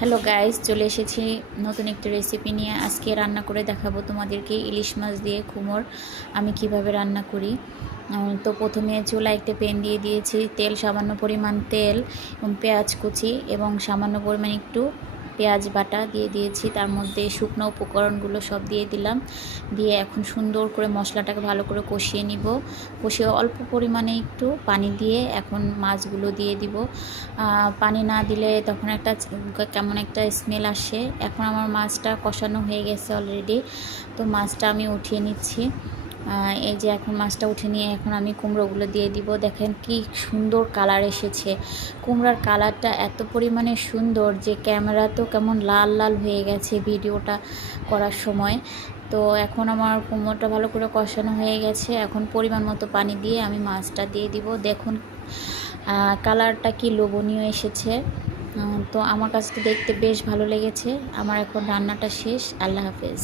Hello guys, চলে এসেছি নতুন একটি রেসিপি নিয়ে। আজকে রান্না করে দেখাবো তোমাদেরকে ইলিশ মাছ দিয়ে কুমড় আমি কিভাবে রান্না করি। তো প্রথমে চুলায় একটা প্যান দিয়ে দিয়েছি, তেল, সামান্য পরিমাণ তেল এবং পেঁয়াজ কুচি এবং সামান্য পরিমাণ একটু পেঁয়াজ বাটা দিয়ে দিয়েছি। তার মধ্যে শুকনো উপকরণগুলো সব দিয়ে দিলাম, দিয়ে এখন সুন্দর করে মশলাটাকে ভালো করে কষিয়ে নিব। কষিয়ে অল্প পরিমাণে একটু পানি দিয়ে এখন মাছগুলো দিয়ে দিব। পানি না দিলে তখন একটা কেমন একটা স্মেল আসে। এখন আমার মাছটা কষানো হয়ে গেছে অলরেডি, তো মাছটা আমি উঠিয়ে নিচ্ছি। এই যে এখন মাছটা উঠে নিয়ে এখন আমি কুমড়োগুলো দিয়ে দিব। দেখেন কি সুন্দর কালার এসেছে। কুমড়ার কালারটা এত পরিমাণে সুন্দর যে ক্যামেরা তো কেমন লাল লাল হয়ে গেছে ভিডিওটা করার সময়। তো এখন আমার কুমড়োটা ভালো করে কষানো হয়ে গেছে। এখন পরিমাণ মতো পানি দিয়ে আমি মাছটা দিয়ে দিব। দেখুন কালারটা কি লোভনীয় এসেছে। তো আমার কাছে তো দেখতে বেশ ভালো লেগেছে। আমার এখন রান্নাটা শেষ। আল্লাহ হাফেজ।